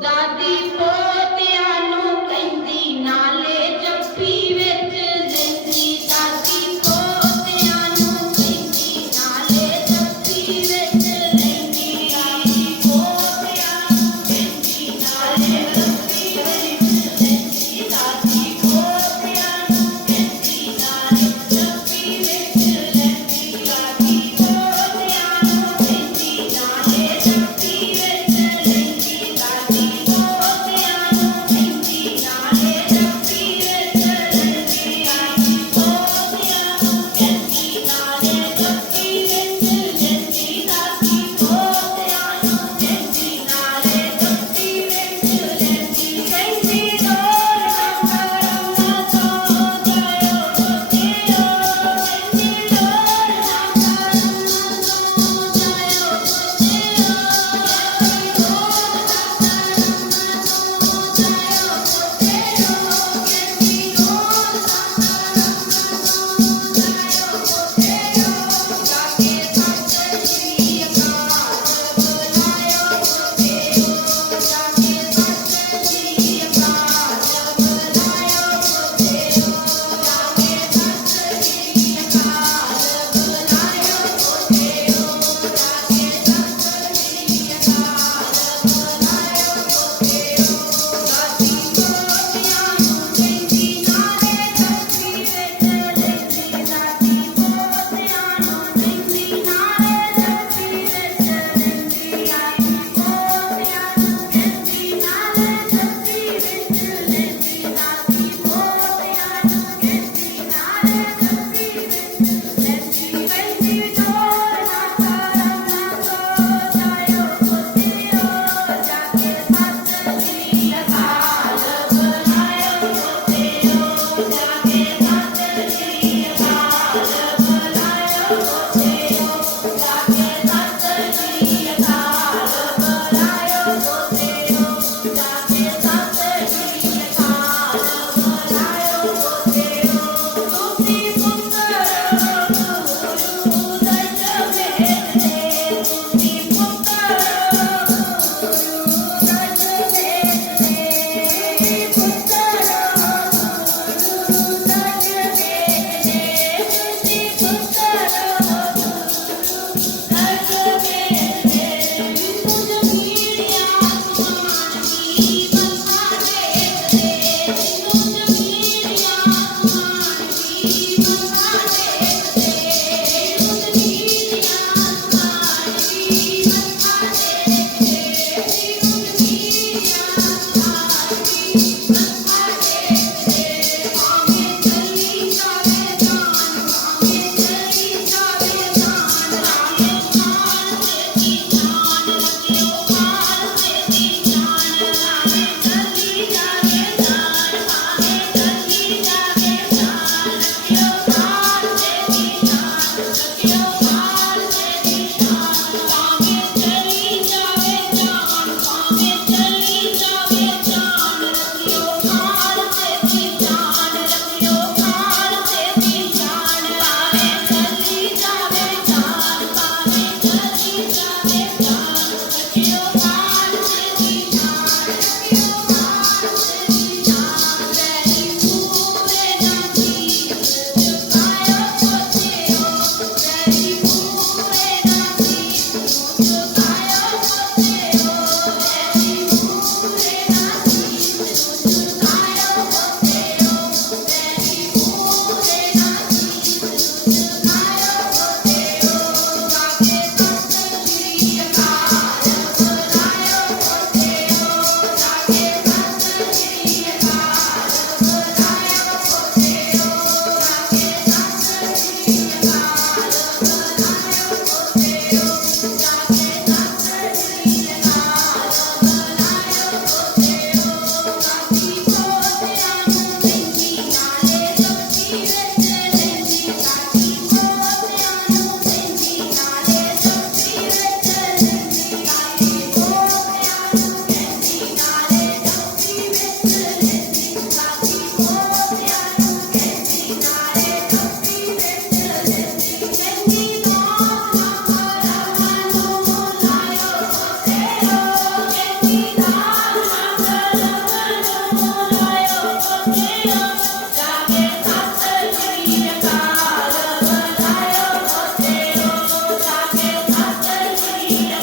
ਦਾਦੀ ਪੋਤਿਆਂ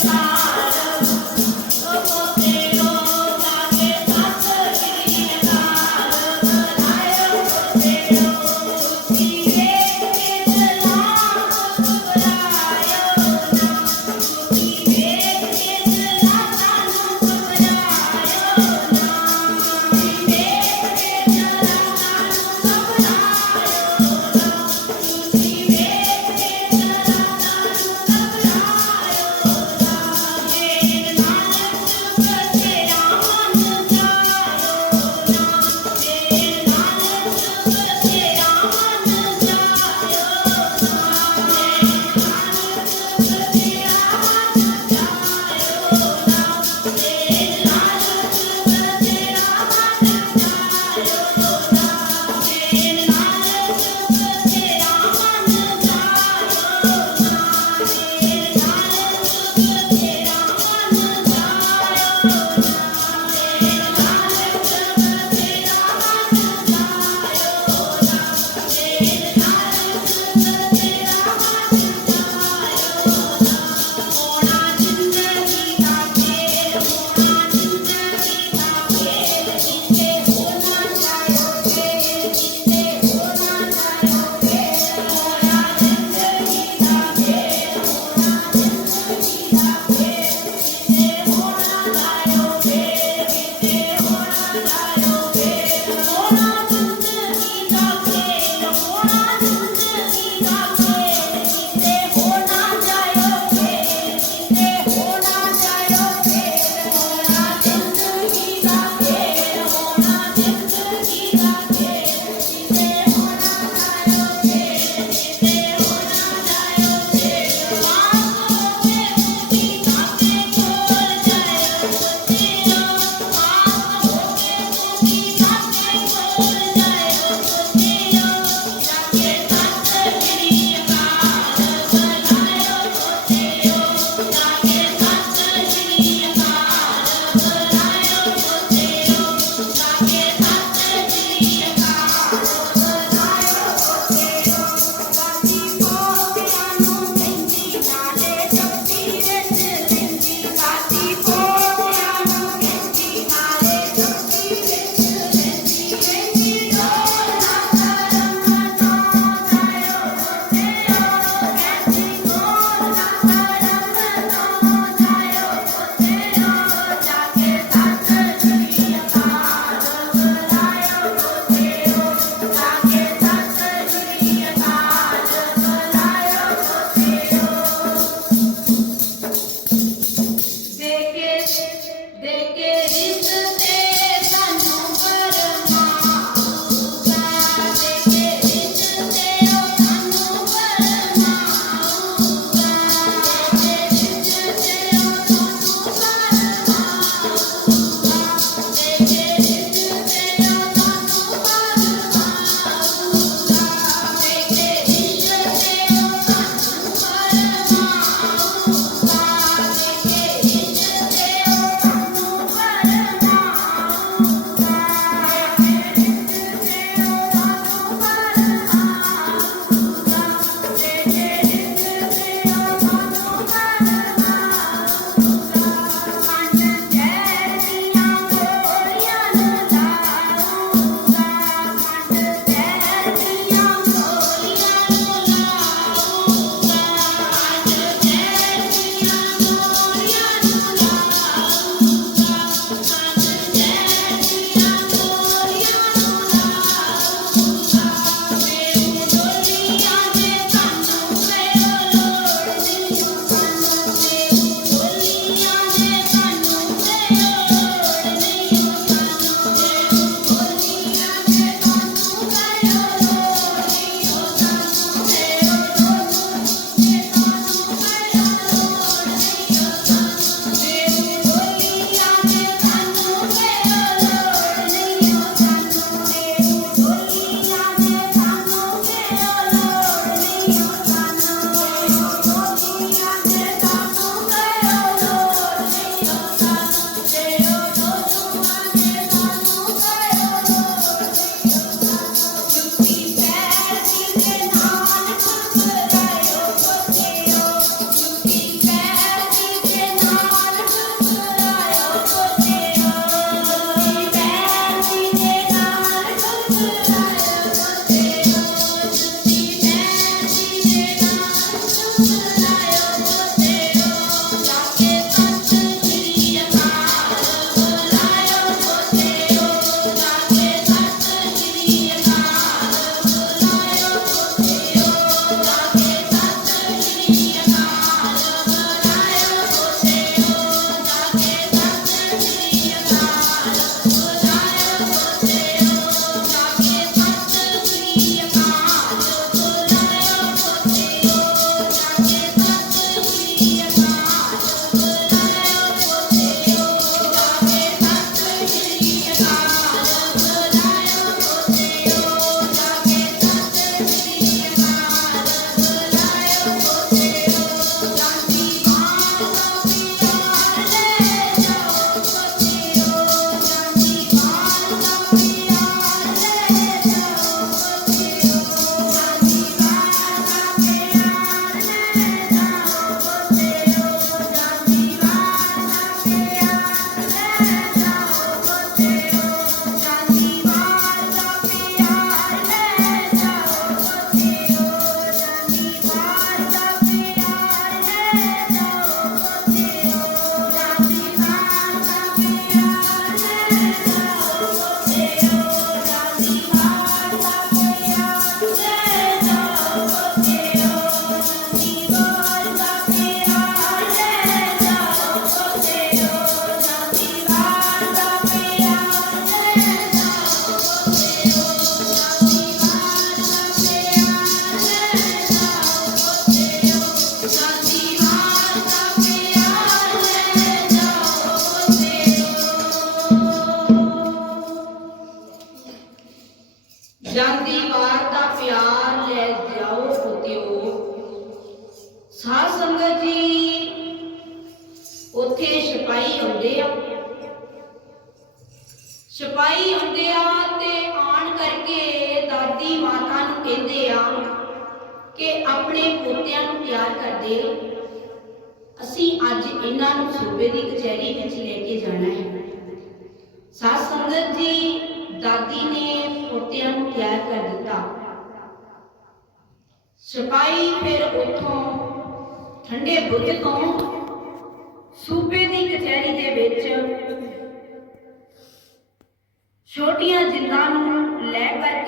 감사합니다.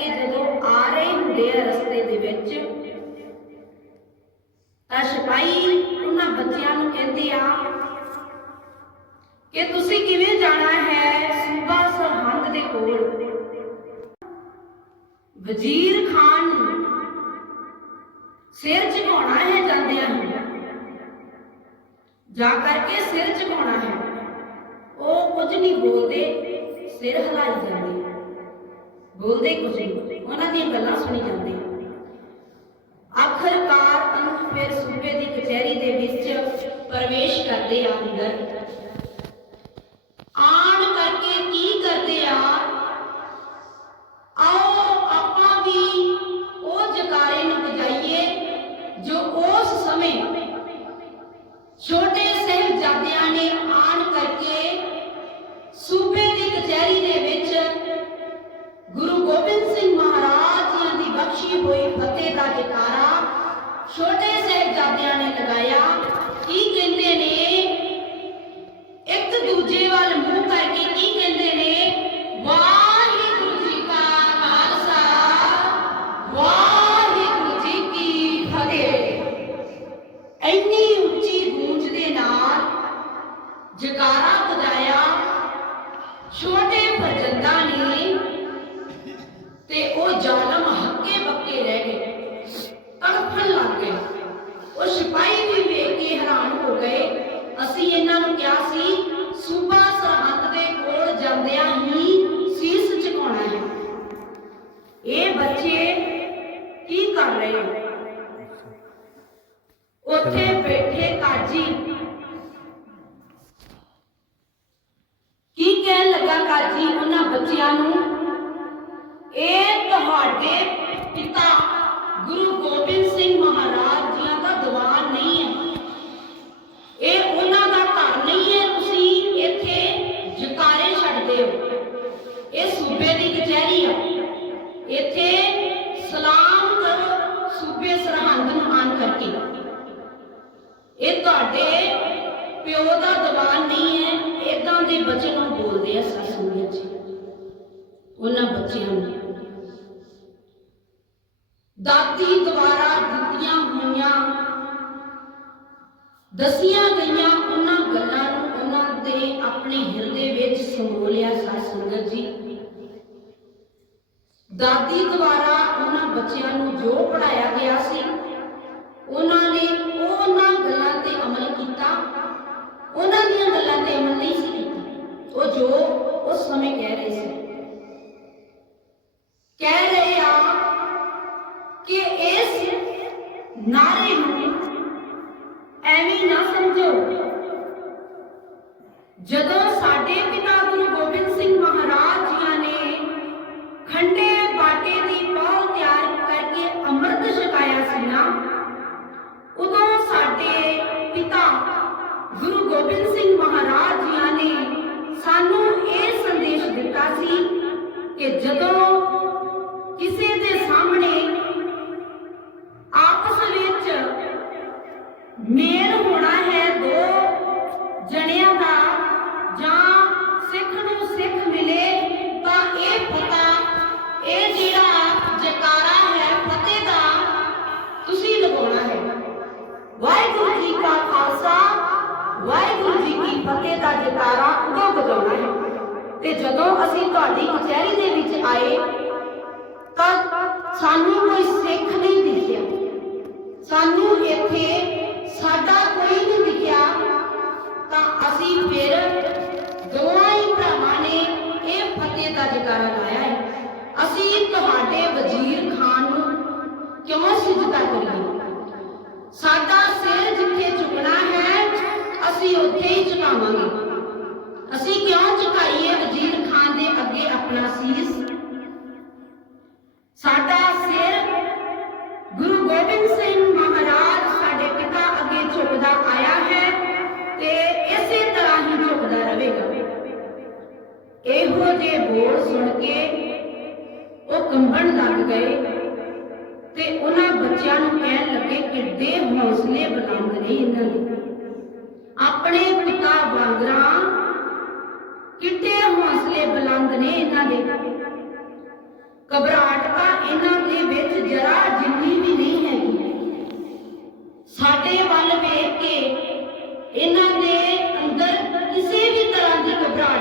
ਕਰਕੇ ਜਦੋਂ ਆ ਰਹੇ ਹੁੰਦੇ ਆ ਰਸਤੇ ਦੇ ਵਿੱਚ, ਤਾਂ ਸਿਪਾਹੀ ਉਹਨਾਂ ਬੱਚਿਆਂ ਨੂੰ ਕਹਿੰਦੇ ਆ ਕਿ ਤੁਸੀਂ ਕਿਵੇਂ ਜਾਣਾ ਹੈ ਸੂਬਾ ਸਰਹੰਦ ਦੇ ਕੋਲ? ਵਜ਼ੀਰ ਖਾਨ ਨੂੰ ਸਿਰ ਝੁਕਾਉਣਾ ਹੈ ਜਾਂਦਿਆਂ ਨੂੰ ਜਾ ਕਰਕੇ ਸਿਰ ਝੁਕਾਉਣਾ ਹੈ। ਉਹ ਕੁਝ ਨਹੀਂ ਬੋਲਦੇ, ਸਿਰ ਹਿਲਾਈ ਜਾਂਦੇ। ਬੋਲਦੇ ਕੁਝ ਉਹਨਾਂ ਦੀਆਂ ਗੱਲਾਂ ਸੁਣੀ ਜਾਂਦੇ। ਆਖਰਕਾਰ ਅੰਤ ਫਿਰ ਸੂਬੇ ਦੀ ਕਚਹਿਰੀ ਦੇ ਵਿੱਚ ਪ੍ਰਵੇਸ਼ ਕਰਦੇ ਆ ਅੰਦਰ ਆਣ ਕਰਕੇ ਕੀ ਕਰਦੇ ਆ? ਆਓ ਆਪਾਂ ਵੀ ਉਹ ਜਕਾਰੇ ਨੂੰ ਵਜਾਈਏ ਜੋ ਉਸ ਸਮੇਂ 来呀。ਰਹੇ ਹੋ ਉੱਥੇ ਬੈਠੇ ਕਾਜੀ ਕੀ ਕਹਿਣ ਲੱਗਾ ਕਾਜੀ ਉਹਨਾਂ ਬੱਚਿਆਂ ਨੂੰ ਇਹ ਤੁਹਾਡੇ ਪਿਤਾ ਗੁਰੂ ਗੋਬਿੰਦ ਸਿੰਘ ਮਹਾਰਾਜ ਜੀਆਂ ਦਾ ਦੀਵਾਨ ਨਹੀਂ ਹੈ ਇਹ ਉਹਨਾਂ ਦਾ ਘਰ ਨਹੀਂ ਹੈ ਤੁਸੀਂ ਇੱਥੇ ਜਕਾਰੇ ਛੱਡਦੇ ਹੋ ਇਹ ਸੂਬੇ ਦੀ ਕਚਹਿਰੀ ਆ ਇੱਥੇ ਸਲਾਮ ਕਰੋ ਸੂਬੇ ਸਰਹੰਦ ਨੂੰ ਆਨ ਕਰਕੇ ਇਹ ਤੁਹਾਡੇ ਪਿਓ ਦਾ ਦੀਵਾਨ ਨਹੀਂ ਹੈ ਇਦਾਂ ਦੇ ਬਚਨ ਉਹ ਬੋਲਦੇ ਆ ਸਾਸੂਆਂ ਚ ਉਹਨਾਂ ਬੱਚਿਆਂ ਨੂੰ ਦਾਦੀ ਦੁਆਰਾ ਦਿੱਤੀਆਂ ਹੋਈਆਂ। ਦਸੀਆਂ ਗਈਆਂ ਉਹਨਾਂ ਗੱਲਾਂ ਨੂੰ ਉਹਨਾਂ ਦੇ ਆਪਣੇ ਹਿਰਦੇ ਵਿੱਚ ਸਮੋ ਲਿਆ ਸਾਧ ਸੰਗਤ ਜੀ। ਦਾਦੀ ਦੁਆਰਾ ਉਹਨਾਂ ਬੱਚਿਆਂ ਨੂੰ ਜੋ ਪੜਾਇਆ ਗਿਆ ਸੀ, ਉਹਨਾਂ ਨੇ ਉਹਨਾਂ ਗੱਲਾਂ ਤੇ ਅਮਲ ਕੀਤਾ। ਉਹਨਾਂ ਦੀਆਂ ਗੱਲਾਂ ਤੇ ਅਮਲ ਨਹੀਂ ਸੀ ਕੀਤਾ। ਉਹ ਜੋ ਉਸ ਸਮੇਂ ਕਹਿ ਰਹੇ ਸੀ। ਕਹਿ ਰਹੇ ਆ ਕਿ ਇਸ ਨਾਰੇ ਨੂੰ ਐਵੇਂ ਨਾ ਸਮਝੋ। ਜਦੋਂ ਸਾਡੇ ਪਿਤਾ ਗੁਰੂ ਗੋਬਿੰਦ ਸਿੰਘ ਮਹਾਰਾਜ ਜੀਆਂ ਨੇ ਖੰਡੇ ਬਾਟੇ ਦੀ ਪਾਲ ਤਿਆਰ ਕਰਕੇ ਅੰਮ੍ਰਿਤ ਛਕਾਇਆ ਸੀ ਨਾ, ਉਦੋਂ ਸਾਡੇ ਪਿਤਾ ਗੁਰੂ ਗੋਬਿੰਦ ਸਿੰਘ ਨੂੰ ਕਿਉਂ ਕਰੀਏ। ਸਾਡਾ ਸਿਰ ਜਿੱਥੇ ਝੁਕਣਾ ਹੈ ਅਸੀਂ ਉੱਥੇ ਹੀ ਝੁਕਾਵਾਂਗੇ।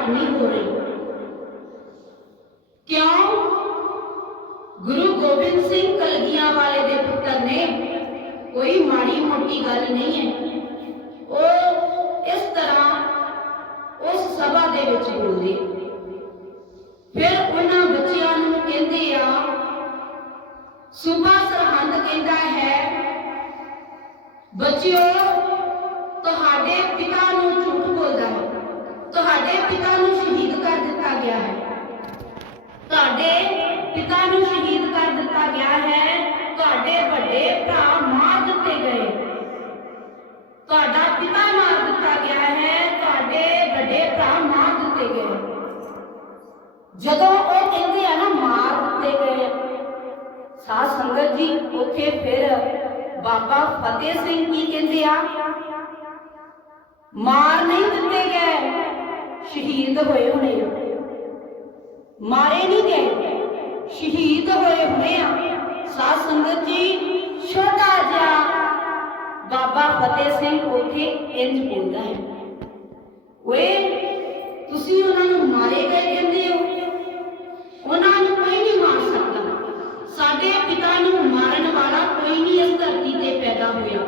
ਦੀ ਘਬਰਾਹਟ ਨਹੀਂ ਹੋ ਰਹੀ ਕਿਉਂ ਗੁਰੂ ਗੋਬਿੰਦ ਸਿੰਘ ਕਲਗੀਆਂ ਵਾਲੇ ਦੇ ਪੁੱਤਰ ਨੇ ਕੋਈ ਮਾੜੀ ਮੋਟੀ ਗੱਲ ਨਹੀਂ ਹੈ ਉਹ ਇਸ ਤਰ੍ਹਾਂ ਉਸ ਸਭਾ ਦੇ ਵਿੱਚ ਬੋਲੇ ਫਿਰ ਉਹਨਾਂ ਬੱਚਿਆਂ ਨੂੰ ਕਹਿੰਦੇ ਆ ਸੂਬਾ ਸਰਹੰਦ ਕਹਿੰਦਾ ਹੈ ਬੱਚਿਓ ਤੁਹਾਡੇ ਪਿਤਾ ਨੂੰ ਝੂਠ ਬੋਲਦਾ ਹੈ ਤੁਹਾਡੇ ਪਿਤਾ ਨੂੰ ਸ਼ਹੀਦ ਕਰ ਦਿੱਤਾ ਗਿਆ ਹੈ। ਤੁਹਾਡੇ ਪਿਤਾ ਨੂੰ ਸ਼ਹੀਦ ਕਰ ਦਿੱਤਾ ਗਿਆ ਹੈ। ਤੁਹਾਡੇ ਵੱਡੇ ਭਰਾ ਮਾਰ ਦਿੱਤੇ ਗਏ। ਤੁਹਾਡਾ ਪਿਤਾ ਮਾਰ ਦਿੱਤਾ ਗਿਆ ਹੈ। ਤੁਹਾਡੇ ਵੱਡੇ ਭਰਾ ਮਾਰ ਦਿੱਤੇ ਗਏ। ਜਦੋਂ ਉਹ ਕਹਿੰਦੇ ਆ ਨਾ ਮਾਰ ਦਿੱਤੇ ਗਏ, ਸਾਧ ਸੰਗਤ ਜੀ, ਉੱਥੇ ਫਿਰ ਬਾਬਾ ਫਤਿਹ ਸਿੰਘ ਕੀ ਕਹਿੰਦੇ ਆ? ਮਾਰ ਨਹੀਂ ਦਿੱਤੇ ਗਏ। ਸ਼ਹੀਦ ਹੋਏ ਹੋਣੇ ਆ ਮਾਰੇ ਨਹੀਂ ਗਏ ਸ਼ਹੀਦ ਹੋਏ ਹੋਏ ਆ ਸਾਧ ਸੰਗਤ ਜੀ ਛੋਟਾ ਜਿਹਾ ਬਾਬਾ ਫਤਿਹ ਸਿੰਘ ਉੱਥੇ ਇੰਜ ਬੋਲਦਾ ਹੈ ਓਏ ਤੁਸੀਂ ਉਹਨਾਂ ਨੂੰ ਮਾਰੇ ਗਏ ਕਹਿੰਦੇ ਹੋ ਉਹਨਾਂ ਨੂੰ ਕੋਈ ਨਹੀਂ ਮਾਰ ਸਕਦਾ ਸਾਡੇ ਪਿਤਾ ਨੂੰ ਮਾਰਨ ਵਾਲਾ ਕੋਈ ਨਹੀਂ ਇਸ ਧਰਤੀ ਤੇ ਪੈਦਾ ਹੋਇਆ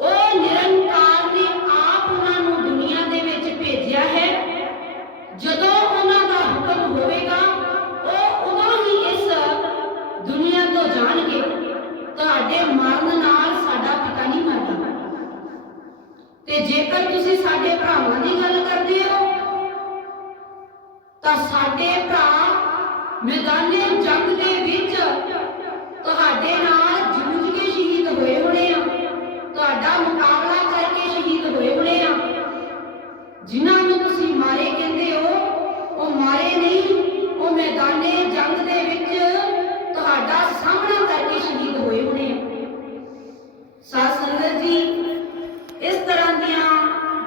ਉਹ ਨਿਰੰਕਾਰ ਨੇ ਆਪ ਉਹਨਾਂ ਨੂੰ ਦੁਨੀਆ ਦੇ ਵਿੱਚ ਭੇਜਿਆ ਹੈ ਜਦੋਂ ਉਹਨਾਂ ਦਾ ਹੁਕਮ ਹੋਵੇਗਾ ਉਹ ਉਦੋਂ ਹੀ ਇਸ ਦੁਨੀਆ ਤੋਂ ਜਾਣਗੇ ਤੁਹਾਡੇ ਮਰਨ ਨਾਲ ਸਾਡਾ ਪਿਤਾ ਨਹੀਂ ਮਰਦਾ ਤੇ ਜੇਕਰ ਤੁਸੀਂ ਸਾਡੇ ਭਰਾਵਾਂ ਦੀ ਗੱਲ ਕਰਦੇ ਹੋ, ਤਾਂ ਸਾਡੇ ਭਰਾ ਮੈਦਾਨੇ ਜੰਗ ਦੇ ਵਿੱਚ ਤੁਹਾਡੇ ਨਾਲ ਜੂਝ ਕੇ ਸ਼ਹੀਦ ਹੋਏ ਹੋਣੇ ਆ ਤੁਹਾਡਾ ਮੁਕਾਬਲਾ ਕਰਕੇ ਸ਼ਹੀਦ ਹੋਏ ਹੋਣੇ ਆ ਜਿਨ੍ਹਾਂ ਨੂੰ ਤੁਸੀਂ ਮਾਰੇ ਕਹਿੰਦੇ ਹੋ ਉਹ ਮਾਰੇ ਨਹੀਂ ਉਹ ਮੈਦਾਨੇ ਜੰਗ ਦੇ ਵਿੱਚ ਤੁਹਾਡਾ ਸਾਹਮਣਾ ਕਰਕੇ ਸ਼ਹੀਦ ਹੋਏ ਹੋਣੇ ਆ ਸਾਧ ਸੰਗਤ ਜੀ ਇਸ ਤਰ੍ਹਾਂ ਦੀਆਂ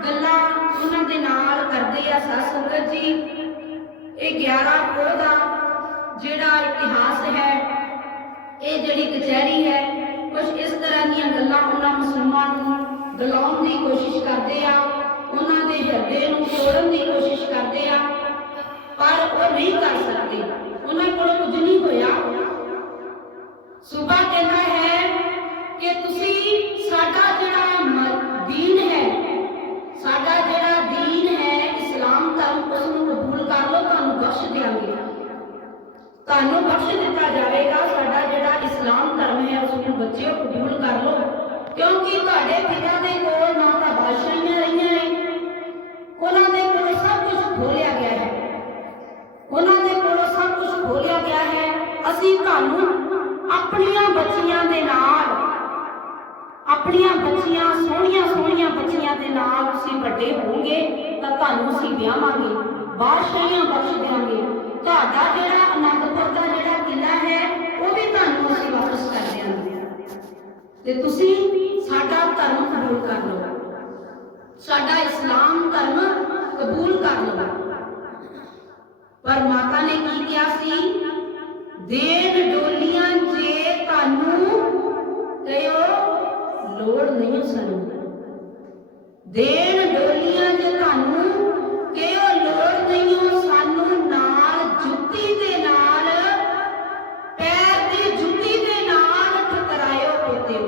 ਗੱਲਾਂ ਉਹਨਾਂ ਦੇ ਨਾਲ ਕਰਦੇ ਆ ਸਾਧ ਸੰਗਤ ਜੀ ਇਹ 11 ਪੋਹ ਦਾ ਜਿਹੜਾ ਇਤਿਹਾਸ ਹੈ ਇਹ ਜਿਹੜੀ ਕਚਹਿਰੀ ਹੈ ਕੁਝ ਇਸ ਤਰ੍ਹਾਂ ਦੀਆਂ ਗੱਲਾਂ ਉਹਨਾਂ ਮੁਸਲਮਾਨਾਂ ਨੂੰ ਗਲਾਉਣ ਦੀ ਕੋਸ਼ਿਸ਼ ਕਰਦੇ ਆ ਉਹਨਾਂ ਦੇ ਹਿਰਦੇ ਨੂੰ ਤੋੜਨ ਦੀ ਕੋਸ਼ਿਸ਼ ਕਰਦੇ ਆ ਪਰ ਉਹ ਨਹੀਂ ਕਰ ਸਕਦੇ ਉਹਨਾਂ ਕੋਲ ਕੁਝ ਨਹੀਂ ਹੋਇਆ ਸੂਬਾ ਕਹਿੰਦਾ ਹੈ ਕਿ ਤੁਸੀਂ ਸਾਡਾ ਜਿਹੜਾ ਮ- ਦੀਨ ਹੈ ਸਾਡਾ ਜਿਹੜਾ ਦੀਨ ਹੈ ਇਸਲਾਮ ਧਰਮ ਉਸ ਨੂੰ ਕਬੂਲ ਕਰ ਲਓ ਤੁਹਾਨੂੰ ਬਖਸ਼ ਦਿਆਂਗੇ ਤੁਹਾਨੂੰ ਬਖਸ਼ ਦਿੱਤਾ ਜਾਵੇਗਾ ਸਾਡਾ ਜਿਹੜਾ ਇਸਲਾਮ ਧਰਮ ਹੈ ਉਸ ਨੂੰ ਬੱਚਿਓ ਕਬੂਲ ਕਰ ਲਓ ਕਿਉਂਕਿ ਤੁਹਾਡੇ ਪਿਤਾ ਦੇ ਕੋਲ ਨਾ ਤਾਂ ਬਾਦਸ਼ਾਹੀਆਂ ਰਹੀਆਂ ਨੇ ਉਹਨਾਂ ਦੇ ਕੋਲ ਸਭ ਕੁਝ ਖੋਲਿਆ ਗਿਆ ਹੈ ਉਹਨਾਂ ਦੇ ਕੋਲ ਸਭ ਕੁਝ ਖੋਲਿਆ ਗਿਆ ਹੈ ਅਸੀਂ ਤੁਹਾਨੂੰ ਆਪਣੀਆਂ ਬੱਚੀਆਂ ਦੇ ਨਾਲ ਆਪਣੀਆਂ ਬੱਚੀਆਂ ਸੋਹਣੀਆਂ ਸੋਹਣੀਆਂ ਬੱਚੀਆਂ ਦੇ ਨਾਲ ਤੁਸੀਂ ਵੱਡੇ ਹੋਵੋਗੇ ਤਾਂ ਤੁਹਾਨੂੰ ਅਸੀਂ ਵਿਆਹਾਂਗੇ ਬਾਦਸ਼ਾਹੀਆਂ ਬਖਸ਼ ਦਿਆਂਗੇ ਤੁਹਾਡਾ ਜਿਹੜਾ ਅਨੰਦਪੁਰ ਦਾ ਜਿਹੜਾ ਕਿਲਾ ਹੈ ਉਹ ਵੀ ਤੁਹਾਨੂੰ ਅਸੀਂ ਵਾਪਸ ਕਰ ਦਿਆਂਗੇ ਤੇ ਤੁਸੀਂ ਸਾਡਾ ਧਰਮ ਕਬੂਲ ਕਰ ਲਓ ਸਾਡਾ ਇਸਲਾਮ ਧਰਮ ਕਬੂਲ ਕਰ ਲਓ। ਪਰ ਮਾਤਾ ਨੇ ਕੀ ਕਿਹਾ ਸੀ? ਦੇਨ ਡੋਲੀਆਂ ਜੇ ਤੁਹਾਨੂੰ ਕਹਿਓ ਲੋੜ ਨਹੀਂ ਸਾਨੂੰ। ਦੇਣ ਡੋਲੀਆਂ ਜੇ ਤੁਹਾਨੂੰ ਕਹਿਓ ਲੋੜ ਨਹੀਂ ਸਾਨੂੰ ਨਾਲ, ਜੁੱਤੀ ਦੇ ਨਾਲ, ਪੈਰ ਦੀ ਜੁੱਤੀ ਦੇ ਨਾਲ ਠਕਰਾਇਓ ਪੋਤਿਓ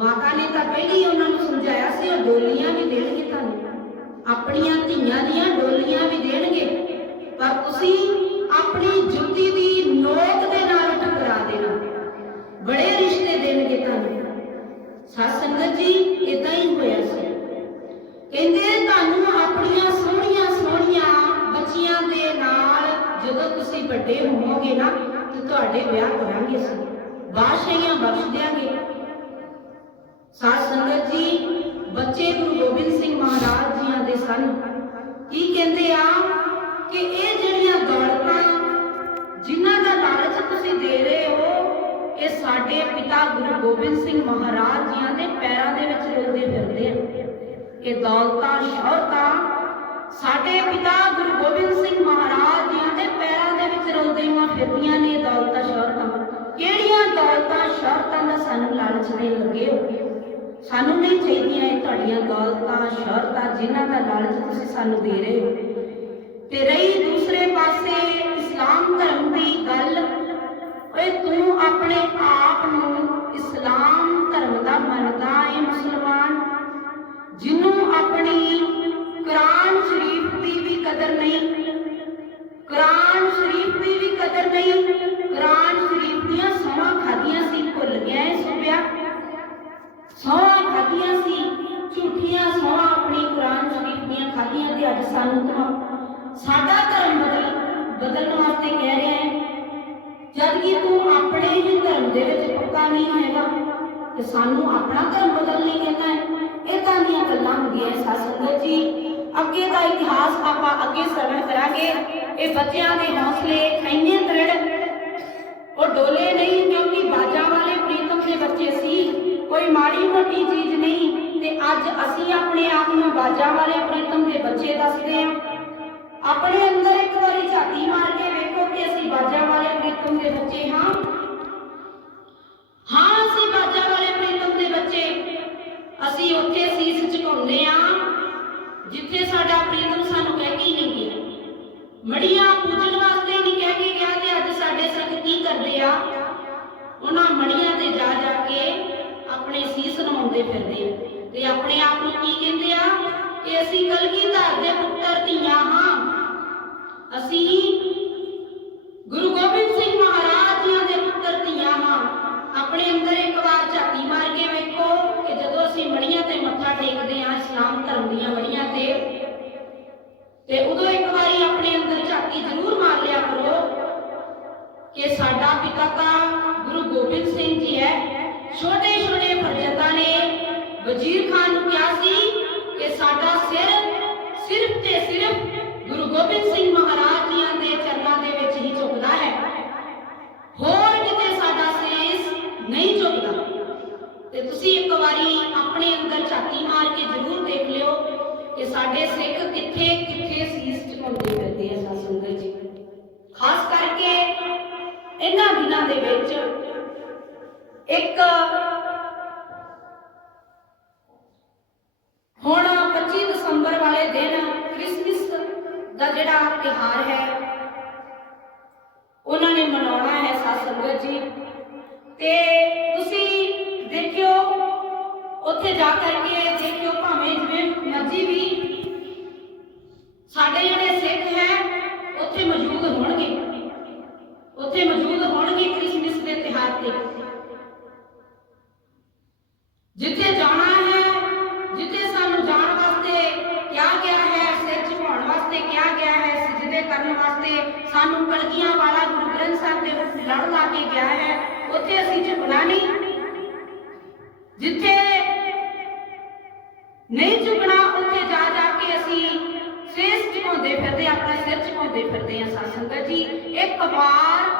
ਮਾਤਾ ਨੇ ਤਾਂ ਪਹਿਲੀ ਉਹਨਾਂ ਨੂੰ ਸਮਝਾਇਆ ਸੀ, ਉਹ ਡੋਲੀਆਂ ਵੀ ਦੇਣ ਆਪਣੀਆਂ ਧੀਆਂ ਦੀਆਂ ਡੋਲੀਆਂ ਵੀ ਦੇਣਗੇ, ਪਰ ਤੁਸੀਂ ਆਪਣੀ ਜੁੱਤੀ ਦੀ ਨੋਕ ਦੇ ਨਾਲ ਟਕਰਾ ਦੇਣਾ। ਬੜੇ ਰਿਸ਼ਤੇ ਦੇਣਗੇ ਤੁਹਾਨੂੰ। ਸਤ ਸੰਗਤ ਜੀ ਇਦਾਂ ਹੀ ਹੋਇਆ ਸੀ। ਕਹਿੰਦੇ, ਤੁਹਾਨੂੰ ਆਪਣੀਆਂ ਸੋਹਣੀਆਂ ਸੋਹਣੀਆਂ ਬੱਚੀਆਂ ਦੇ ਨਾਲ ਜਦੋਂ ਤੁਸੀਂ ਵੱਡੇ ਹੋਵੋਗੇ ਨਾ, ਤੇ ਤੁਹਾਡੇ ਵਿਆਹ ਕਰਾਂਗੇ ਅਸੀਂ। ਬਾਦਸ਼ਾਹੀਆਂ ਬਖਸ਼ ਦਿਆਂਗੇ। ਸਾਧ ਸੰਗਤ ਜੀ ਬੱਚੇ ਗੁਰੂ ਗੋਬਿੰਦ ਸਿੰਘ ਮਹਾਰਾਜ ਜੀਆਂ ਦੇ ਸਨ। ਕੀ ਕਹਿੰਦੇ ਆ ਕਿ ਇਹ ਜਿਹੜੀਆਂ ਦੌਲਤਾਂ ਜਿਨ੍ਹਾਂ ਦਾ ਲਾਲਚ ਤੁਸੀਂ ਦੇ ਰਹੇ ਹੋ, ਇਹ ਸਾਡੇ ਪਿਤਾ ਗੁਰੂ ਗੋਬਿੰਦ ਸਿੰਘ ਮਹਾਰਾਜ ਜੀਆਂ ਦੇ ਪੈਰਾਂ ਦੇ ਵਿੱਚ ਰੁਲਦੇ ਫਿਰਦੇ ਆ। ਇਹ ਦੌਲਤਾਂ ਸ਼ੌਹਤਾਂ ਸਾਡੇ ਪਿਤਾ ਗੁਰੂ ਗੋਬਿੰਦ ਸਿੰਘ ਮਹਾਰਾਜ ਜੀਆਂ ਦੇ ਪੈਰਾਂ ਦੇ ਵਿੱਚ ਰੁਲਦੀਆਂ ਫਿਰਦੀਆਂ ਨੇ ਦੌਲਤਾਂ ਸ਼ੌਹਤਾਂ ਕਿਹੜੀਆਂ ਦੌਲਤਾਂ ਸ਼ੌਹਤਾਂ ਦਾ ਸਾਨੂੰ ਲਾਲਚ ਦੇ ਲੱਗੇ ਹੋ? ਸਾਨੂੰ ਨਹੀਂ ਚਾਹੀਦੀਆਂ ਇਹ ਤੁਹਾਡੀਆਂ ਗਲਤਾਂ, ਸ਼ਰਤਾਂ, ਜਿਨ੍ਹਾਂ ਦਾ ਲਾਲਚ ਤੁਸੀਂ ਸਾਨੂੰ ਦੇ ਰਹੇ ਹੋ। ਤੇ ਰਹੀ ਦੂਸਰੇ ਪਾਸੇ ਇਸਲਾਮ ਧਰਮ ਦੀ ਗੱਲ, ਓਏ ਤੂੰ ਆਪਣੇ ਆਪ ਨੂੰ ਇਸਲਾਮ ਧਰਮ ਦਾ ਮੰਨਦਾ ਹੈ ਮੁਸਲਮਾਨ ਜਿਹਨੂੰ ਆਪਣੀ ਕੁਰਾਨ ਸ਼ਰੀਫ ਦੀ ਵੀ ਕਦਰ ਨਹੀਂ ਕੁਰਾਨ ਸ਼ਰੀਫ ਦੀ ਵੀ ਕਦਰ ਨਹੀਂ ਕੁਰਾਨ ਸ਼ਰੀਫ ਦੀਆਂ ਸੌਹਾਂ ਖਾਦੀਆਂ ਸੀ ਭੁੱਲ ਗਿਆ ਹੈ ਸੁਭਿਆ ਸੌਹਾਂ ਖਾਦੀਆਂ ਸੀ ਝੂਠੀਆਂ ਸੌਹਾਂ ਆਪਣੀ ਕੁਰਾਨ ਸ਼ਰੀਫ ਦੀਆਂ ਖਾਦੀਆਂ ਤੇ ਅੱਜ ਸਾਨੂੰ ਤਾਂ ਸਾਡਾ ਧਰਮ ਬਦਲ ਬਦਲਣ ਵਾਸਤੇ ਕਹਿ ਰਿਹਾ ਹੈ ਜਦ ਕਿ ਤੂੰ ਆਪਣੇ ਹੀ ਧਰਮ ਦੇ ਵਿੱਚ ਪੱਕਾ ਨਹੀਂ ਹੈਗਾ ਤੇ ਸਾਨੂੰ ਆਪਣਾ ਧਰਮ ਬਦਲਣੇ ਕਹਿੰਦਾ ਹੈ ਇਹ ਤਾਂ ਦੀਆਂ ਗੱਲਾਂ ਹੁੰਦੀਆਂ ਹੈ ਸਾਧ ਸੰਗਤ ਜੀ ਅੱਗੇ ਦਾ ਇਤਿਹਾਸ ਆਪਾਂ ਅੱਗੇ ਸਰਵਣ ਕਰਾਂਗੇ। ਇਹ ਬੱਚਿਆਂ ਦੇ ਹੌਸਲੇ ਇੰਨੇ ਦ੍ਰਿੜ ਉਹ ਡੋਲੇ ਨਹੀਂ ਕਿਉਂਕਿ ਬਾਜਾਂ ਵਾਲੇ ਪ੍ਰੀਤਮ ਦੇ ਬੱਚੇ ਸੀ। ਕੋਈ ਮਾੜੀ ਮੋਟੀ ਚੀਜ਼ ਨਹੀਂ ਤੇ ਅੱਜ ਅਸੀਂ ਆਪਣੇ ਆਪ ਨੂੰ ਬਾਜਾਂ ਵਾਲੇ ਪ੍ਰੀਤਮ ਦੇ ਬੱਚੇ ਦੱਸਦੇ ਹਾਂ। ਆਪਣੇ ਅੰਦਰ ਇੱਕ ਵਾਰੀ ਝਾਤੀ ਮਾਰ ਕੇ ਵੇਖੋ ਕਿ ਅਸੀਂ ਬਾਜਾਂ ਵਾਲੇ ਪ੍ਰੀਤਮ ਦੇ ਬੱਚੇ ਹਾਂ ਅਸੀਂ ਬਾਜਾਂ ਵਾਲੇ ਪ੍ਰੀਤਮ ਦੇ ਬੱਚੇ ਅਸੀਂ ਉੱਥੇ ਸੀਸ ਝੁਕਾਉਂਦੇ ਆ ਜਿੱਥੇ ਸਾਡਾ ਪ੍ਰੀਤਮ ਸਾਨੂੰ ਕਹਿ ਕੇ ਹੀ ਨਹੀਂ ਗਿਆ ਮੜੀਆਂ ਪੂਜਣ ਵਾਸਤੇ ਨਹੀਂ ਕਹਿ ਕੇ ਗਿਆ ਤੇ ਅੱਜ ਸਾਡੇ ਸਿੱਖ ਕੀ ਕਰਦੇ ਆ? ਉਹਨਾਂ ਮੜੀਆਂ ਤੇ ਜਾ ਜਾ ਕੇ ਆਪਣੇ ਸੀਸ ਨਵਾਉਂਦੇ ਫਿਰਦੇ ਆ। ਤੇ ਆਪਣੇ ਆਪ ਨੂੰ ਕੀ ਕਹਿੰਦੇ ਆ? ਕਿ ਅਸੀਂ ਕਲਗੀਧਰ ਦੇ ਪੁੱਤਰ ਧੀਆਂ ਹਾਂ। ਅਸੀਂ ਗੁਰੂ ਗੋਬਿੰਦ ਸਿੰਘ ਮਹਾਰਾਜ ਜੀਆਂ ਦੇ ਪੁੱਤਰ ਧੀਆਂ ਹਾਂ ਆਪਣੇ ਅੰਦਰ ਇੱਕ ਵਾਰ ਝਾਤੀ ਮਾਰ ਕੇ ਵੇਖੋ ਕਿ ਜਦੋਂ ਅਸੀਂ ਮੜੀਆਂ ਤੇ ਮੱਥਾ ਟੇਕਦੇ ਹਾਂ ਇਸਲਾਮ ਧਰਮ ਦੀਆਂ ਮੜੀਆਂ ਤੇ ਤੇ ਉਦੋਂ ਇੱਕ ਵਾਰੀ ਆਪਣੇ ਅੰਦਰ ਝਾਤੀ ਜ਼ਰੂਰ ਮਾਰ ਲਿਆ ਕਰੋ ਕਿ ਸਾਡਾ ਪਿਤਾ ਤਾਂ ਗੁਰੂ ਗੋਬਿੰਦ ਸਿੰਘ ਜੀ ਹੈ ਛੋਟੇ ਛੋਟੇ ਫਰਜ਼ੰਦਾਂ ਨੇ ਵਜ਼ੀਰ ਖਾਨ ਨੂੰ ਕਿਹਾ ਸੀ ਕਿ ਸਾਡਾ ਸਿਰ ਸਿਰਫ ਤੇ ਸਿਰਫ ਗੁਰੂ ਗੋਬਿੰਦ ਸਿੰਘ ਮਹਾਰਾਜ ਜੀਆਂ ਦੇ ਚਰਨਾਂ ਦੇ ਵਿੱਚ ਹੀ ਝੁਕਦਾ ਹੈ। ਹੋਰ ਕਿਤੇ ਸਾਡਾ ਸੀਸ ਨਹੀਂ ਝੁਕਦਾ। ਤੇ ਤੁਸੀਂ ਇੱਕ ਵਾਰੀ ਆਪਣੇ ਅੰਦਰ ਝਾਤੀ ਮਾਰ ਕੇ ਜ਼ਰੂਰ ਦੇਖ ਲਿਓ ਕਿ ਸਾਡੇ ਸਿੱਖ ਕਿੱਥੇ ਕਿੱਥੇ ਸੀਸ ਝੁਕਾਉਂਦੇ ਫਿਰਦੇ ਆ ਸਾਧ ਸੰਗਤ ਜੀ। ਖਾਸ ਕਰਕੇ ਇਹਨਾਂ ਦਿਨਾਂ ਦੇ ਵਿੱਚ ਇੱਕ ਹੁਣ 25 ਦਸੰਬਰ ਵਾਲੇ ਦਿਨ ਕ੍ਰਿਸਮਸ ਦਾ ਜਿਹੜਾ ਤਿਹਾਰ ਹੈ, ਉਹਨਾਂ ਨੇ ਮਨਾਉਣਾ ਹੈ ਸਾਧ ਸੰਗਤ ਜੀ। ਤੇ ਤੁਸੀਂ ਦੇਖਿਓ, ਉੱਥੇ ਜਾ ਕਰਕੇ ਦੇਖਿਓ, ਭਾਵੇਂ ਜਿਵੇਂ ਮਰਜ਼ੀ ਵੀ ਸਾਡੇ ਜਿਹੜੇ ਸਿੱਖ ਹੈ ਉੱਥੇ ਮੌਜੂਦ ਹੋਣਗੇ ਉੱਥੇ ਮੌਜੂਦ ਹੋਣਗੇ ਕ੍ਰਿਸਮਸ ਦੇ ਤਿਹਾਰ ਤੇ ਜਿੱਥੇ ਜਾਣਾ ਹੈ ਜਿੱਥੇ ਸਾਨੂੰ ਜਾਣ ਵਾਸਤੇ ਕਿਹਾ ਗਿਆ ਹੈ ਸਿਰ ਝੁਕਾਉਣ ਵਾਸਤੇ ਕਿਹਾ ਗਿਆ ਹੈ ਸਜਦੇ ਕਰਨ ਵਾਸਤੇ ਸਾਨੂੰ ਕਲਗੀਆਂ ਵਾਲਾ ਗੁਰੂ ਗ੍ਰੰਥ ਸਾਹਿਬ ਦੇ ਵਿੱਚ ਲੜ ਲਾ ਕੇ ਗਿਆ ਹੈ ਉੱਥੇ ਅਸੀਂ ਝੁਕਣਾ ਨਹੀਂ ਜਿੱਥੇ ਨਹੀਂ ਝੁਕਣਾ ਉੱਥੇ ਜਾ ਜਾ ਕੇ ਅਸੀਂ ਸਿਰ ਝੁਕਾਉਂਦੇ ਫਿਰਦੇ ਆਪਣਾ ਸਿਰ ਝੁਕਾਉਂਦੇ ਫਿਰਦੇ ਆ ਸਾਧ ਸੰਗਤ ਜੀ ਇੱਕ ਵਾਰ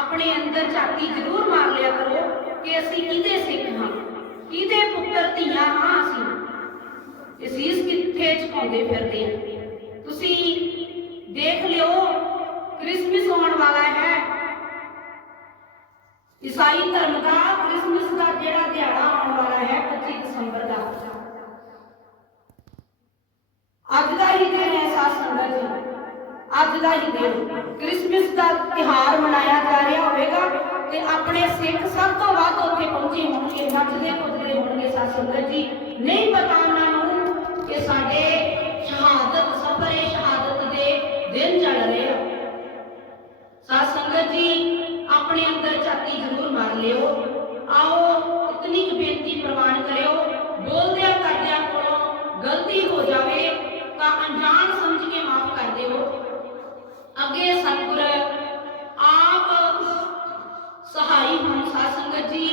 ਆਪਣੇ ਅੰਦਰ ਝਾਤੀ ਜ਼ਰੂਰ ਮਾਰ ਲਿਆ ਕਰੋ ਕਿ ਅਸੀਂ ਕਿਹਦੇ ਸਿੱਖ ਹਾਂ ਕਿਹਦੇ ਪੁੱਤਰ ਧੀਆਂ ਹਾਂ ਅਸੀਂ ਇਹ ਸੀਸ ਕਿੱਥੇ ਝੁਕਾਉਂਦੇ ਫਿਰਦੇ ਆ ਤੁਸੀਂ ਦੇਖ ਲਿਓ ਕ੍ਰਿਸਮਸ ਆਉਣ ਵਾਲਾ ਹੈ ਈਸਾਈ ਧਰਮ ਦਾ ਕ੍ਰਿਸਮਸ ਦਾ ਜਿਹੜਾ ਦਿਹਾੜਾ ਆਉਣ ਵਾਲਾ ਹੈ 25 ਦਸੰਬਰ ਦਾ। ਅੱਜ ਦਾ ਹੀ ਦਿਨ ਹੈ ਸਾਧ ਸੰਗਤ ਜੀ। ਅੱਜ ਦਾ ਹੀ ਦਿਨ। ਕ੍ਰਿਸਮਸ ਦਾ ਤਿਹਾਰ ਮਨਾਇਆ ਜਾ ਰਿਹਾ ਹੋਵੇਗਾ ਤੇ ਆਪਣੇ ਸਿੱਖ ਸਭ ਤੋਂ ਵੱਧ ਉੱਥੇ ਪਹੁੰਚੇ ਹੋਣਗੇ ਨੱਚਦੇ ਕੁੱਦਦੇ ਹੋਣਗੇ ਸਾਧ ਸੰਗਤ ਜੀ। ਨਹੀਂ ਪਤਾ ਉਹਨਾਂ ਨੂੰ ਕਿ ਸਾਡੇ ਸ਼ਹਾਦਤ ਸਫਰੇ ਸ਼ਹਾਦਤ ਦੇ ਦਿਨ ਚੱਲ ਰਹੇ ਆ। ਸਾਧ ਸੰਗਤ ਜੀ ਆਪਣੇ ਅੰਦਰ ਝਾਤੀ ਜ਼ਰੂਰ ਮਾਰ ਲਿਓ। ਆਓ, ਇਤਨੀ ਕੁ ਬੇਨਤੀ ਪ੍ਰਵਾਨ ਕਰਿਓ। ਬੋਲਦਿਆਂ ਕਰਦਿਆਂ ਕੋਲੋਂ ਗਲਤੀ ਹੋ ਜਾਵੇ, ਤਾਂ ਅਣਜਾਣ ਸਮਝ ਕੇ ਮਾਫ ਕਰ ਦਿਓ। ਅੱਗੇ ਸਤਿਗੁਰ, ਆਪ ਸਹਾਈ ਹੋਣ, ਸਾਧ ਸੰਗਤ ਜੀ